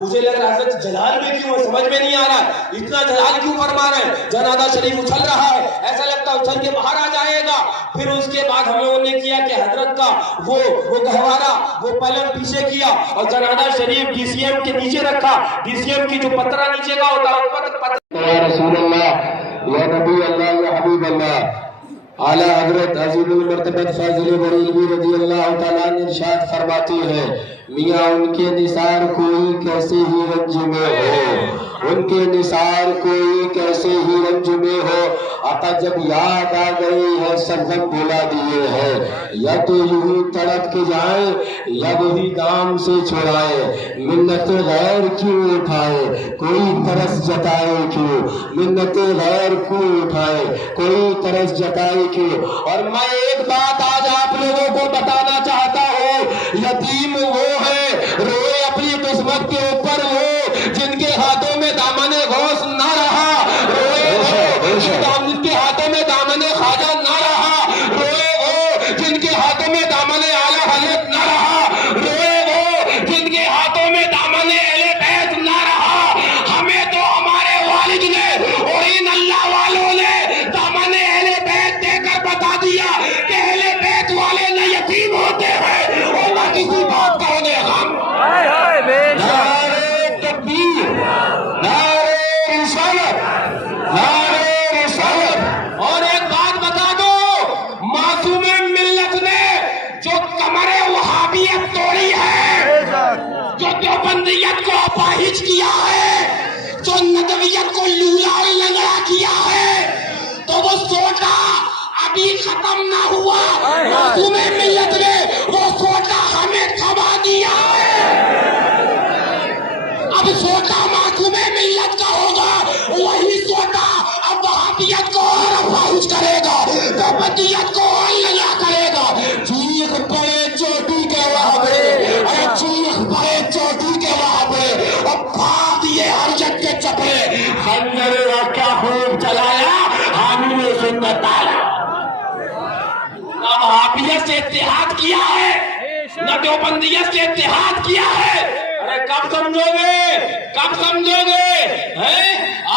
مجھے لگ رہا ہے حضرت جلال میں کیوں ہے، سمجھ میں نہیں آ رہا ہے اتنا جلال کیوں فرما رہے ہیں۔ جنازہ شریف اچھل رہا ہے، ایسا لگتا ہے اچھل کے باہر آ جائے گا۔ پھر اس کے بعد ہم لوگوں نے کیا کہ حضرت کا وہ گہوارہ وہ پلنگ پیچھے کیا اور جنازہ شریف ڈی سی ایم کے نیچے رکھا۔ ڈی سی ایم کی جو پترا نیچے کا ہوتا ہے پترا یا رسول اللہ، یا نبی اللہ، یا حبیب اللہ، اعلیٰ حضرت عظیم المرتبت فاضل بریلوی رضی اللہ تعالیٰ عنہ ارشاد فرماتے ہیں، میاں ان کے نثار کوئی کیسے ہی رنج میں ہو، ان کے نثار کوئی کیسے ہی رنج میں ہو، آقا جب یاد آ گئی ہے سب غم بھلا دیے ہیں، یا تو یوں تڑپ کے جائیں یا وہی دام سے چھڑائے، منت غیر کیوں اٹھائے کوئی ترس جتائے کیوں، منت غیر کیوں اٹھائے کوئی ترس جتائے کیوں۔ اور میں ایک بات آج آپ لوگوں کو بتانا چاہتا ہوں، یتیم وہ ہے روئے اپنی قسمت کے اوپر وہ جن کے ہاتھوں میں دامن غوث نہ رہا، روئے وہ جن کے ہاتھوں میں دامن خواجہ نہ رہا، روئے وہ جن کے ہاتھوں میں دامن اعلیٰ حضرت نہ رہا، روئے وہ جن کے ہاتھوں میں دامن اہل بیت نہ رہا۔ ہمیں تو ہمارے والد نے اور ان اللہ والوں نے دامن اہل بیت دے کر بتا دیا کہ اہل بیت والے نہ یتیم ہوتے ہیں اور نہ کسی بات کا انہیں غم۔ نعرہ تکبیر، نعرہ رسالت، نعرہ رسالت۔ اور ایک بات بتا دو، معصوم ملت نے جو کمر وہابیت توڑی ہے، جو دیوبندیت کو اپاہج کیا ہے، جو ندویت کو لولا اور لنگڑا کیا ہے، تو وہ سوٹا ابھی ختم نہ ہوا۔ معصوم ملت نے وہ سوٹا ہمیں تھما دیا ہے۔ اب سوٹا معصوم ملت کا ہوگا، وہی سوٹا اب وہابیت کو اور اپاہج کرے گا، دیوبندیت کو اور لنگڑا کرے گا۔ چیخ پڑے چوٹی کے وہابے، ارے چیخ پڑے چوٹی کے وہابے، اور پھاڑ دیے ہر جگ کے چپڑے، خنجر رکھا خوب چلایا حامی نے سنت ڈالا۔ نہ وہابیت سے اتحاد کیا ہے، نہ دیوبندیت سے اتحاد کیا ہے۔ ارے کب سمجھو گے، کب سمجھو گے؟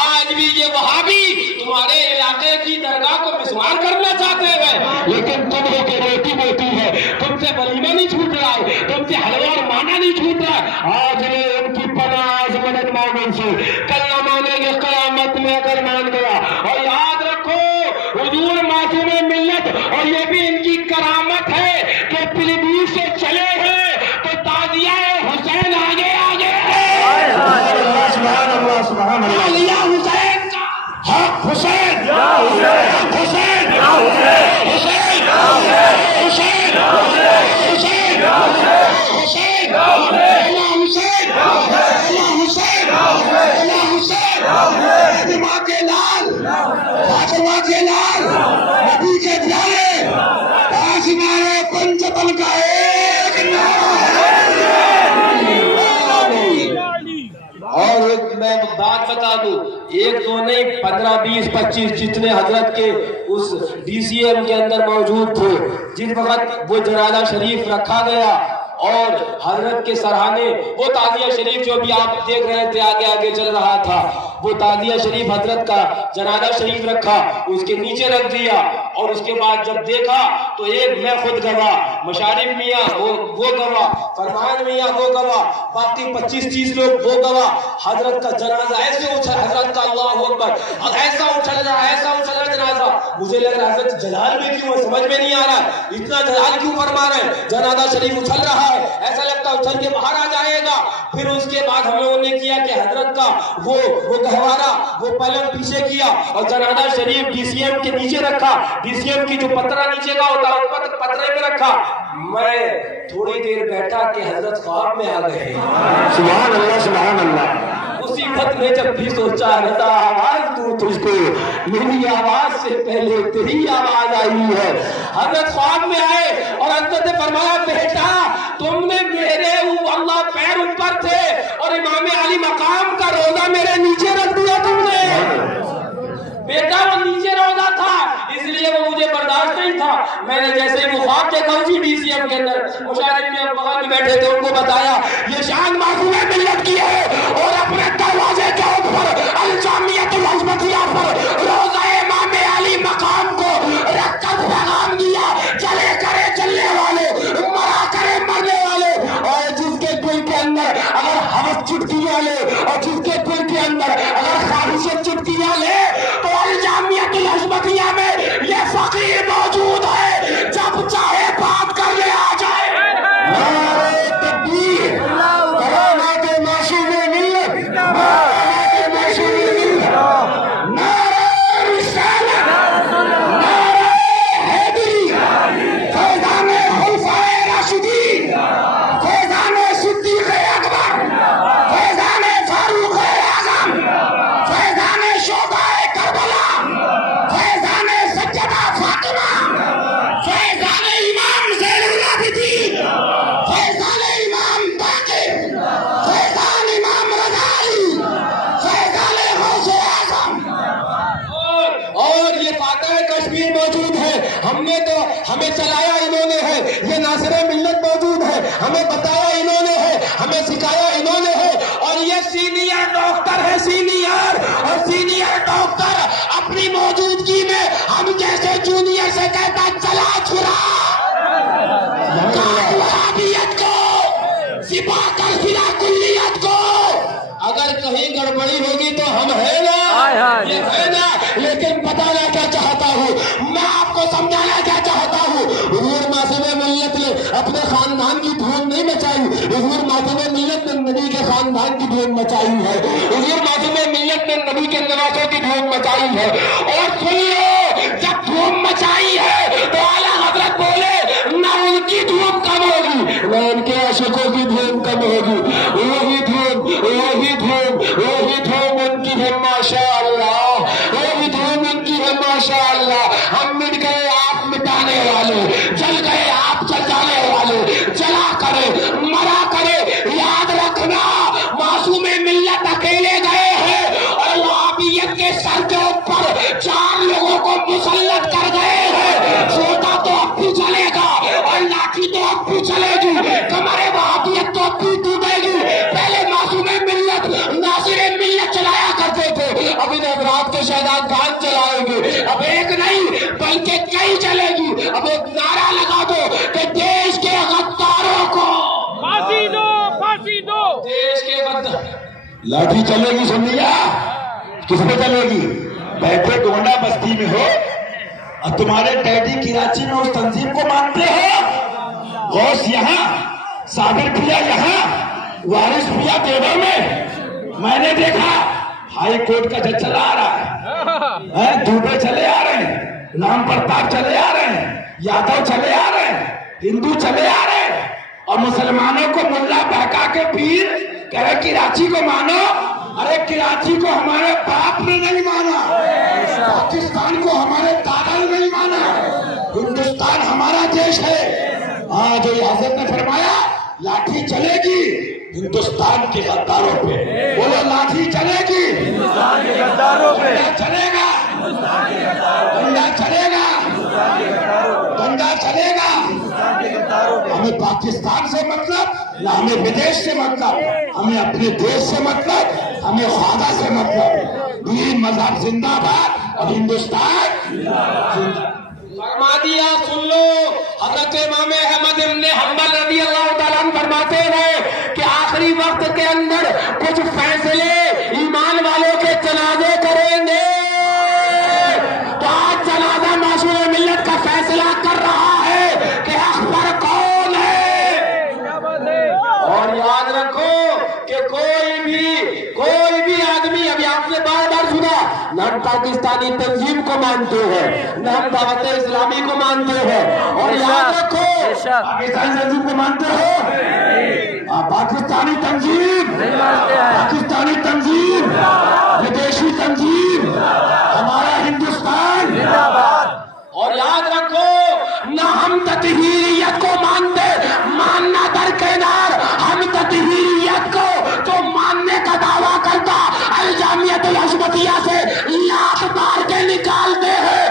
آج بھی یہ وہابی تمہارے علاقے کی درگاہ کو مسمار کرنا چاہتے ہیں، لیکن تم ہو کے روٹی بیٹی ہے، تم سے ولیمہ نہیں چھوٹ رہا ہے، تم سے حلوہ اور مانا نہیں چھوٹ رہا ہے۔ آج نے ان کی پناہ مدد مانگن سے کل نہ مانیں گے قیامت میں اگر مان گیا۔ اور یاد رکھو حضور معصوم ملت، اور یہ بھی ان کی کرامت ہے کہ پیلیبھیت سے چلے ہیں تو تازیہ حسین آگے آگے ہے۔ سبحان اللہ، سبحان اللہ۔ تازیہ حسین کا حق حسین، حق حسین، حسین، حسین، حسین، حسین، حسین، اللہ حسین، اللہ حسین، اللہ حسین، فاطمہ کے لال، فاطمہ کے لال، نبی کے پیارے، پاس نعرہ پنجتن کا ایک نعرہ ہے۔ اور ایک میں بات بتا دوں، ایک دو نہیں 15 20 25 جتنے حضرت کے اس ڈی سی ایم کے اندر موجود تھے، جس وقت وہ جنازہ شریف رکھا گیا اور حضرت کے سرہانے وہ تعزیہ شریف جو بھی آپ دیکھ رہے تھے آگے آگے چل رہا تھا، وہ تعزیہ شریف حضرت کا جنازہ شریف رکھا، اس کے نیچے رکھ دیا، اور اس کے بعد جب دیکھا تو ایک میں خود گواہ، مشارف میاں وہ گواہ، فرمان میاں وہ گواہ، باقی 25 30 لوگ وہ گواہ، حضرت کا جنازہ ایسے اچھل، حضرت کا اللہ اکبر ایسا اچھل رہا، ایسا اچھل رہا جنازہ۔ مجھے لگ رہا ہے حضرت جلال میں کیوں ہے، سمجھ میں نہیں آ رہا ہے اتنا جلال کیوں فرما رہے ہیں۔ جنازہ شریف اچھل رہا ہے، ایسا لگتا ہے اچھل کے باہر آ جائے گا۔ پھر اس کے بعد ہم لوگوں نے کیا کہ حضرت کا وہ گہوارہ وہ پلنگ پیچھے کیا اور جنازہ شریف ڈی سی ایم کے نیچے رکھا۔ ڈی سی ایم کی جو پترا نیچے کا ہوتا ہے پترے میں رکھا۔ میں تھوڑی دیر بیٹھا کہ حضرت خواب میں آ گئے۔ سبحان اللہ، سبحان اللہ۔ اسی وقت میں جب بھی سوچا رضا آواز دوں تجھ کو، میری آواز سے پہلے تیری آواز آئی ہے۔ حضرت خواب میں آئے اور حضرت نے فرمایا بیٹا تم نے میرے اللہ پیر اوپر تھے اور امام علی مقام کا روزہ میرے نیچے رکھ دیا تم نے۔ بیٹا وہ نیچے روزہ تھا اس لیے وہ مجھے برداشت نہیں تھا۔ میں نے جیسے ہی وہ خواب دیکھا اسی ڈی سی ایم کے اندر مشاہدے میں بغل میں بیٹھے تھے ان کو بتایا یہ شان معصوم ملت کی ہے۔ आप चुटकियां ले, और जिसके दिल के अंदर अगर ख्वाहिश चुटकियां ले, तो अल-जामियतुल हज़मतिया में ये फकीर मौजूद है, जब चाहे बात कर ले आ जाए। नारे तकबीर, करामात मासूम मिल्लत, करामात मासूम मिल्लत, नारे रिसालत, नारे हैदरी, फैज़ान खुलफाए राशिदीन, फैज़ान सिद्दीक़ अकबर, फैज़ान फारूक आज़म, फैज़ान शोहदाए करबला, फैज़ान सज्जदा फातिमा, फैज़ान इमाम ज़ैनुल आबिदीन, फैज़ान इमाम बाक़िर, फैज़ान इमाम रज़ाई, फैज़ान गौसे आज़म। और ये फातह कश्मीर मौजूद है। हमें चलाया इन्होंने है। ये नासिर मिल्लत मौजूद है, हमें बताया इन्होंने है, हमें सिखाया इन्होंने है। और ये सीनियर डॉक्टर है, सीनियर, और सीनियर डॉक्टर अपनी मौजूदगी में हम जैसे जूनियर से कहता चला छुरा वहाबियत को, सिपा कर फिरा कुल्लियत को। अगर कहीं गड़बड़ी होगी तो हम है ना, ये है ना। लेकिन बताना क्या चाहता हूँ, मैं आपको समझाना क्या चाहता हूँ, हुजूर मासूम मिल्लत ने अपने खानदान की धूम नहीं मचाई, हुजूर मासूम मिल्लत ने नबी के खानदान की धूम मचाई है, हुजूर मासूम मिल्लत ने नबी के नवासों की धूम मचाई है। और सुन लो, जब धूम मचाई है तो आला हजरत बोले ना उनकी धूम कम होगी, ना उनके आशिकों की धूम कम होगी। वही धूम, वही धूम, वही धूम उनकी है माशाअल्लाह, वही धूम उनकी है माशाअल्लाह। हम मिट गए आप मिटाने वाले, जल गए आप जल जाने वाले, जला करे मरा करे, याद रखना मासूम मिल्लत अकेले गए हैं और वहाबियत के सर के ऊपर 4 लोगों को मुसल्लत कर गए हैं। छोटा तो अब भी चलेगा और लाठी तो अब भी चलेगी, कमरे वहाबियत तो अब भी टूटेगी। पहले मासूम मिल्लत नासिर मिल्लत चलाया करते थे, अब इन हज़रात के शहजाद खान चलाएंगे। अब एक नहीं बल्कि कई चलेगी। अब एक नारा लगा दो कि देश के गद्दारों को फांसी दो, फांसी दो। देश के गद्दार। लाठी चलेगी, सुन लिया? किस पे चलेगी? बैठे गोंडा बस्ती में हो और तुम्हारे डैडी कराची में उस तंजीम को मानते हो। गौस यहाँ, साबिर पिया यहाँ, वारिस पिया देवर में। मैंने देखा हाई कोर्ट का जज चला आ रहा है, दूबे चले आ रहे हैं, राम प्रताप चले आ रहे हैं, यादव चले आ रहे हैं, हिंदू चले आ रहे हैं, और मुसलमानों को मुल्ला बहका के पीर कह रहे कराची को मानो। अरे कराची को हमारे बाप ने नहीं माना, पाकिस्तान को हमारे दादा ने नहीं माना, हिंदुस्तान हमारा देश है। आज जो हजरत ने फरमाया लाठी चलेगी हिंदुस्तान के गद्दारों पे, बोलो लाठी चलेगी हिंदुस्तान के गद्दारों पे, चलेगा डंडा चलेगा, डंडा चलेगा। हमें पाकिस्तान से मतलब ना, हमें विदेश से मतलब, हमें अपने देश से मतलब, हमें ख्वाजा से मतलब। दीन मजहब जिंदाबाद और हिंदुस्तान जिंदाबाद। फरमा दिया, सुन लो। हजरत इमाम अहमद इब्न हंबल रज़ियल्लाहु ताला अन्हु फरमाते हैं कि आखिरी वक्त के अंदर कुछ फैसले ईमान वालों के जनाजे करेंगे। तो आज जनाजा मासूम मिल्लत का फैसला कर रहा है कि अकबर कौन है। और याद रखो कि कोई भी आदमी, अभी आपने बार सुना, न हम पाकिस्तानी तंजीम को मानते हैं, न हम दावत इस्लामी को मानते हैं। और याद रखो, पाकिस्तानी तंजीम को मानते हो? पाकिस्तानी तंजीम, पाकिस्तानी तंजीम, विदेशी तंजीम, हमारा हिंदुस्तान। और याद रखो, न हम ततहीरियत को मानते, मानना दरकिनार, हम ततहीरियत को जो मानने का दावा करता अल-जामियतुल हज़मतिया से लात मार के निकालते हैं।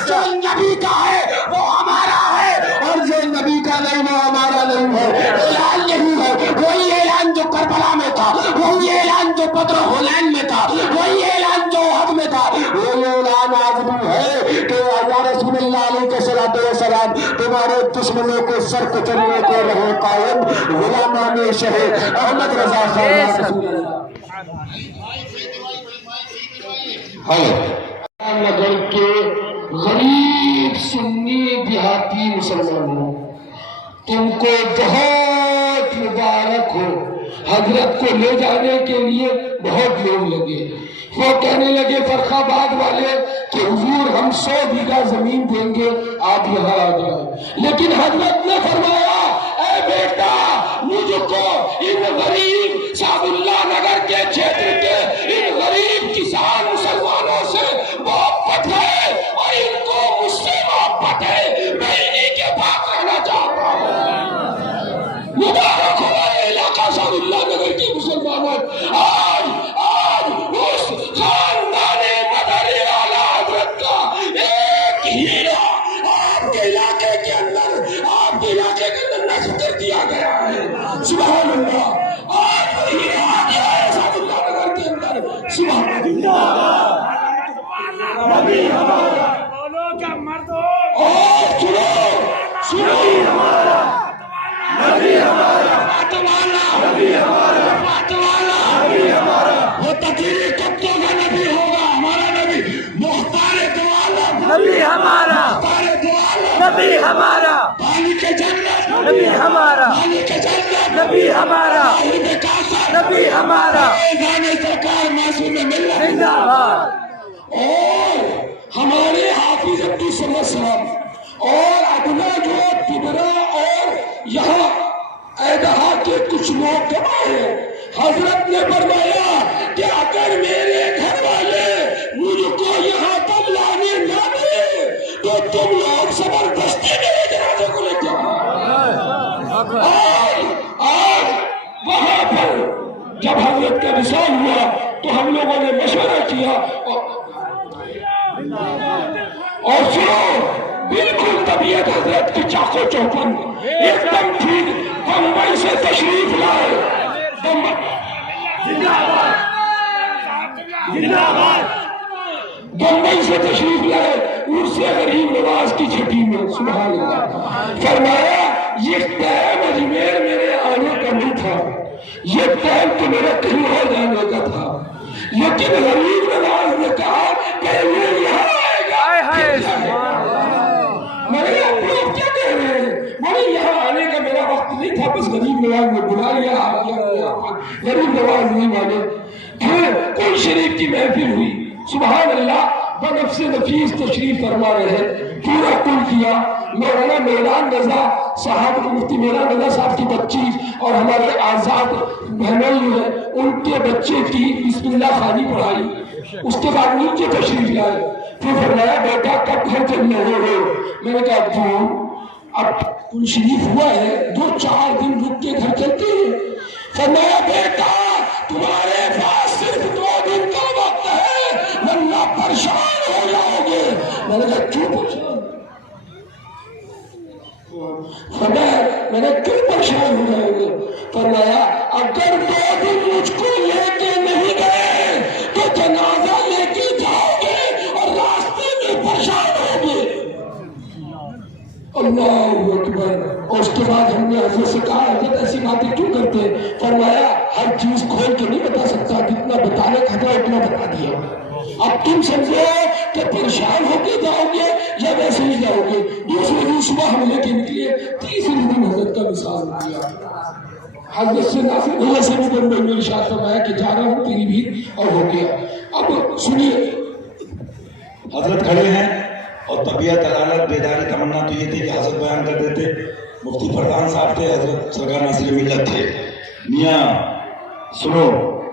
जो नबी का है वो हमारा है, और जो नबी का नहीं वो हमारा नहीं है। ऐलान यही है, वही ऐलान जो करबला में था, वही ऐलान जो बद्र हुनैन में था, वही ऐलान जो हद में था, वही ऐलान आज भी है कि या रसूलुल्लाह अलैहि अलैहिस्सलाम तुम्हारे दुश्मनों को सर कुचलने को रहे कायम, गुलामान शहे अहमद रजा खान। नगर के गरीब सुन्नी देहाती मुसलमानों, तुमको बहुत मुबारक हो। हजरत को ले जाने के लिए बहुत लोग लगे। वो कहने लगे फरखाबाद वाले कि हुजूर हम 100 बीघा जमीन देंगे, आप यहाँ आ जाए। लेकिन हजरत ने फरमाया, ऐ बेटा, मुझको इन गरीब सादुल्ला नगर के क्षेत्र के इन गरीब किसान मुसलमानों से मोहब्बत है और इनको मुझसे मोहब्बत है। मैं इन्हीं के पास रहना चाहता हूँ। मुबारक हो इलाका सादुल्ला नगर के मुसलमानों। आज उस खानदाने मदनी आला हजरत का एक हीरा आपके इलाके के अंदर नस्ब कर दिया गया है। सुभान अल्लाह। आज वो हीरा आ गया है सादुल्ला नगर के अंदर। सुभान अल्लाह। नबी हमारा बोलो क्या मर्द हो। और सुनो नबी हमारा पातवाला नबी हमारा नबी हमारा। वो तकरीर कब तो का नबी होगा, हमारा नबी मुख्तार दो आलम, नबी हमारा मुख्तार दो आलम, नबी हमारा पानी के जन्नत, नबी हमारा पानी के जन्नत, नबी हमारा साहिब कासर, नबी हमारा जाने सरकार मासूम मिल्लत जिंदाबाद। और हमारे हाफिज अब्दुल समद साहब और अपना जो तिबरा और यहाँ ऐदहा के कुछ लोग जमा है। हजरत ने फरमाया कि अगर मेरे घर वाले मुझको यहाँ पर लाने ना दे तो तुम लोग जबरदस्ती मेरे जनाजे को ले जाओ। आज वहां पर जब हजरत का विशाल हुआ तो हम लोगों ने मशवरा किया और सुनो, बिल्कुल तबीयत हजरत की चाको चौपन एकदम ठीक। बम्बई से तशरीफ लाए, बम्बई से तशरीफ लाए उससे गरीब नवाज की छठी में। सुभान अल्लाह। फरमाया ये टाइम अजमेर मेरे आने का नहीं था, ये टाइम तो मेरा कहीं और जाने का था, लेकिन गरीब नवाज ने कहा पहले यहाँ मैंने आप लोग क्या कह रहे हैं? मैंने यहाँ आने का मेरा वक्त नहीं था, बस गरीब नवाज ने बुला लिया, आ गया। गरीब नवाज नहीं माने। फिर कोई शरीफ की महफिल हुई। सुभान अल्लाह। बनफ्से नफीस तशरीफ फरमा रहे हैं, पूरा कुल किया। मौलाना मेहरान रजा साहब, मुफ्ती मेहरान रजा साहब की बच्ची और हमारे आजाद बहनों जो है उनके बच्चे की बिस्मिल्लाह खानी पढ़ाई। उसके बाद नीचे तशरीफ लाए। फिर फरमाया बेटा कब घर चलने हो? मैंने कहा क्यों, अब कुल शरीफ हुआ है, 2-4 दिन रुक के घर चलते हैं। फरमाया बेटा तुम्हारे पास सिर्फ 2 दिन का वक्त है, वरना परेशान हो जाओगे। मैंने कहा क्यों परेशान? मैंने क्यों परेशान हो जाओगे? फरमाया अगर 2 दिन मुझको लेके नहीं गए तो जनाजा लेके जाओगे और रास्ते में परेशान होगे। अल्लाहु अकबर। और उसके बाद हमने हजरत से कहा हजरत ऐसी बातें क्यों करते हैं? फरमाया हर चीज खोल के नहीं बता सकता, जितना बताने का था उतना बता दिया। अब तुम समझो कि परेशान होके जाओगे या वैसे ही जाओगे। दूसरे दिन सुबह हम लेके निकले, तीसरे दिन हजरत का विशाल किया। हजरत से नासिर भैया से भी बंदे मेरे साथ फरमाया कि जा रहा हूँ तेरी भी, और हो गया। अब सुनिए, हजरत खड़े हैं और तबीयत अदालत बेदारी तमन्ना तो ये थी कि हजरत बयान कर देते। मुफ्ती फरदान साहब थे, हजरत सरकार नासिर मिल्लत थे। मियाँ सुनो,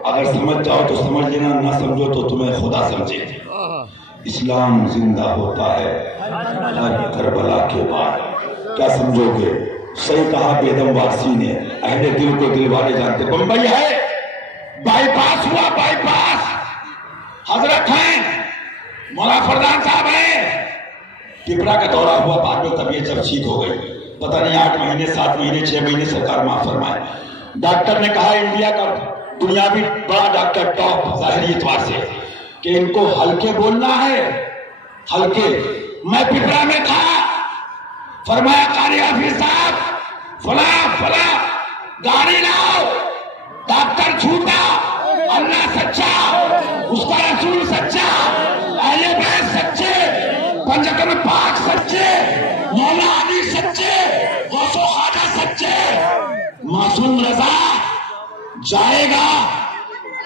अगर समझ जाओ तो समझ लेना, ना समझो तो तुम्हें खुदा समझे। इस्लाम जिंदा होता है हर करबला के बाद। क्या समझोगे? सही कहा बेदम वारसी ने, अहले दिल को दिल वाले जानते। बम्बई है, बाईपास हुआ, बाईपास। हजरत हैं, मौला फरदान साहब हैं। टिपरा का दौरा हुआ, बाद में तबीयत जब ठीक हो गई, पता नहीं 8 महीने 7 महीने 6 महीने सरकार माफ फरमाए। डॉक्टर ने कहा, इंडिया का दुनियावी बड़ा डॉक्टर टॉप जाहिरी एतबार से, कि इनको हल्के बोलना है, हल्के। मैं पिपरा में था, फरमाया कारी हाफिज साहब फला फला गाड़ी लाओ, डॉक्टर झूठा, अल्लाह सच्चा, उसका रसूल सच्चा, अहले बैत सच्चे, पंजतन पाक सच्चे, मौला अली सच्चे, गौसो ख्वाजा सच्चे। मासूम रजा जाएगा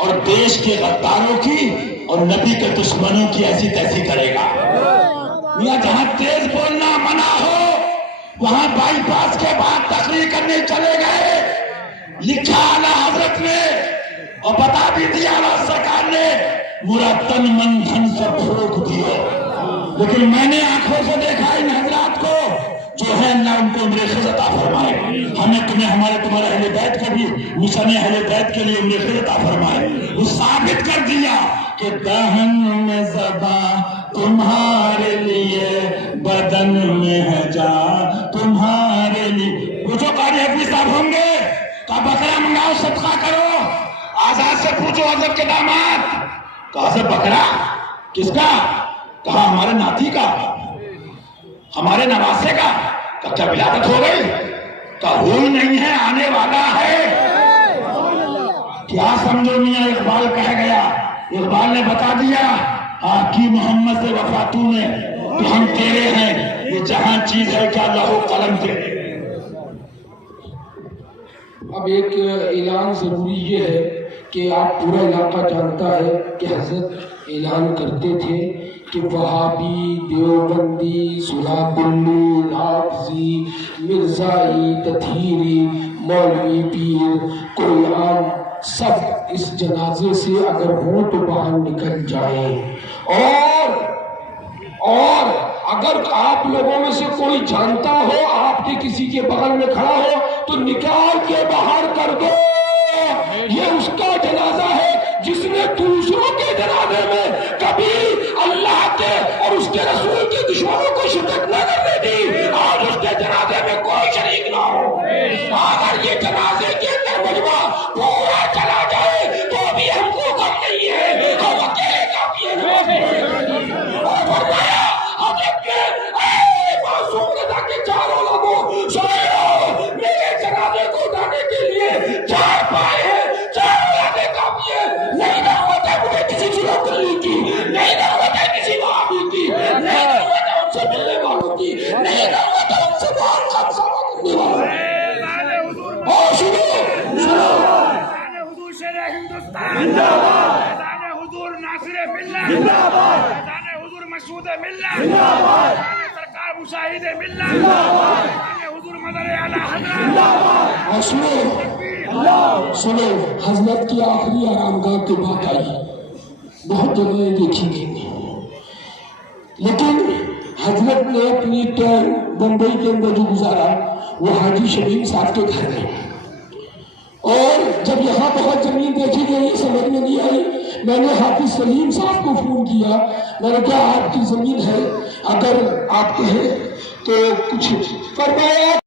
और देश के गद्दारों की और नबी के दुश्मनों की ऐसी तैसी करेगा। या जहां तेज बोलना मना हो वहां बाईपास के बाद तकरीर करने चले गए, लिखा आला हजरत ने और बता भी दिया आला सरकार ने, मुरा तन मन धन सब फरोख दियो। लेकिन मैंने आंखों से देखा इन हजरात को, जो है अल्लाह उनको उम्र खिज़ अता फरमाए, हमें तुम्हें हमारे तुम्हारे अहले बैत को भी मिशन अहले बैत के लिए उम्र खिज़ अता फरमाए। वो साबित कर दिया कि दहन में ज़बा तुम्हारे लिए, बदन में है जा तुम्हारे लिए। पूछो कारी हाफिज साहब होंगे का बकरा मंगाओ सदका करो। आजाद से पूछो हजरत के दामाद, कहा से बकरा किसका? कहा हमारे नाती का, हमारे नवासे का। क्या विलादत हो गई? का हुई नहीं है, आने वाला है। क्या समझो मियां इकबाल कह गया, इकबाल ने बता दिया कि मोहम्मद से वफा तूने तो हम तेरे हैं, ये जहां चीज है क्या लहो कलम तेरे। अब एक ऐलान जरूरी ये है कि आप पूरा इलाका जानता है कि हजरत ऐलान करते थे कि वहाबी, देवबंदी, सुलाकुल्ली, हाफजी, मिर्जाई, तथीरी, मौलवी, पीर, कोई आम, सब इस जनाजे से अगर हो तो बाहर निकल जाए। और अगर आप लोगों में से कोई जानता हो आपके किसी के बगल में खड़ा हो तो निकाल के बाहर कर दो। ये उसका जनाजा है जिसने दूसरों के जनाजे में कभी अल्लाह के और उसके रसूल के दुश्मनों को शिरकत न करने दी। आज उसके जनाजे में कोई शरीक ना हो। अगर ये जनाजे के अंदर मजमा पूरा चला जाए तो भी हमको गम नहीं है, हम अकेले काफी है। और फरमाया मासूम रजा के चारों लोगों सुनो, मेरे जनाजे को उठाने के लिए चार पाए हैं, चार जनाजे काफी है। नहीं नौबत है मुझे किसी सुलाकुल्ली की, नहीं नौबत है किसी वहाबी की, नहीं नौबत है उनसे मिलने वालों की, नहीं नौबत है उनसे बहुत खमसावा करने वालों की। और सुनो हुजूर शेर हिंदुस्तान जिंदाबाद, हुजूर नासिर मिल्लत जिंदाबाद, हुजूर मशहूद मिल्लत जिंदाबाद, सरकार मुशाहिद मिल्लत जिंदाबाद, हुजूर मदर आला हजरत। और सुनो हजरत की आखिरी आरामगाह की बात आई, बहुत जगह देखी गई, लेकिन हजरत ने अपनी टर्म बम्बई के अंदर जो गुजारा वो हाजी शमीम साहब के घर में। और जब यहाँ बहुत जमीन देखी गई समझ में नहीं आई, मैंने हाफिज सलीम साहब को फोन किया, मैंने कहा आपकी जमीन है, अगर आप कहें तो कुछ फरमाया